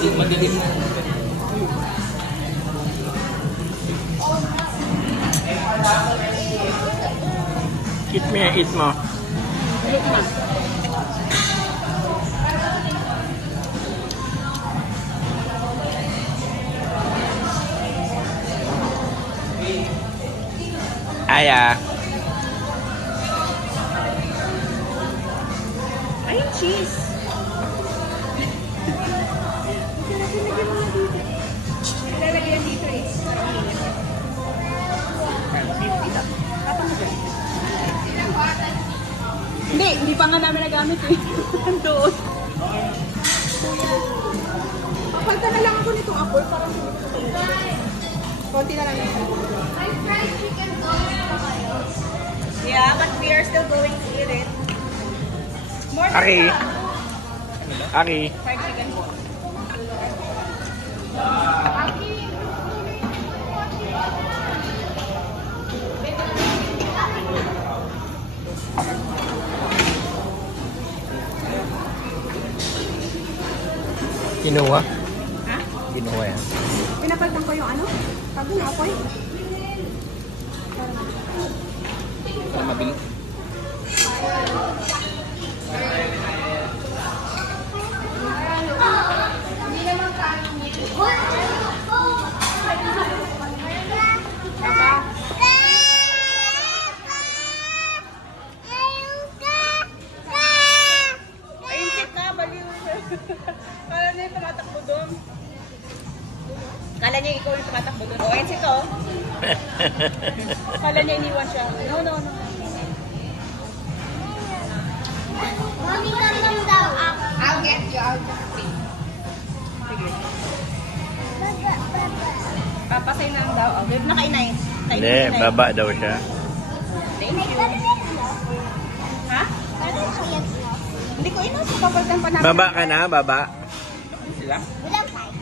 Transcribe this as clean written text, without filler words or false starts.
Madilim na. Eat me, eat mo. Eat mo. Aya. Ay, cheese. Lalagyan dito is hindi pa nga namin nagamit eh. Doon. Palta na lang ako nitong apple para konti na lang yun. Fried chicken balls pa kayo. Yeah, but we are still going to eat it. More Aki. Aki. fried chicken balls. Kinuha? Ha? Kinuha yan. Pinapaltan ko yung ano? Sabi na apoy. Para mabilis. Hindi naman kanin yun. Papa. Ayun, check na. Baliw. Kala niya yung tumatakbo doon. Kala niya ikaw yung tumatakbo doon. O, ayun si to. Kala niya iniwan siya. No, no, no. Mommy, come daw ako. I'll get you. I'll just wait. Sige. Papa, sa'yo na ang daw. Oh, wait na kay Nay. Hindi, baba daw siya. Thank you. Ha? Hindi ko inos. Papagdan pa namin. Baba ka na, baba. Walang fight.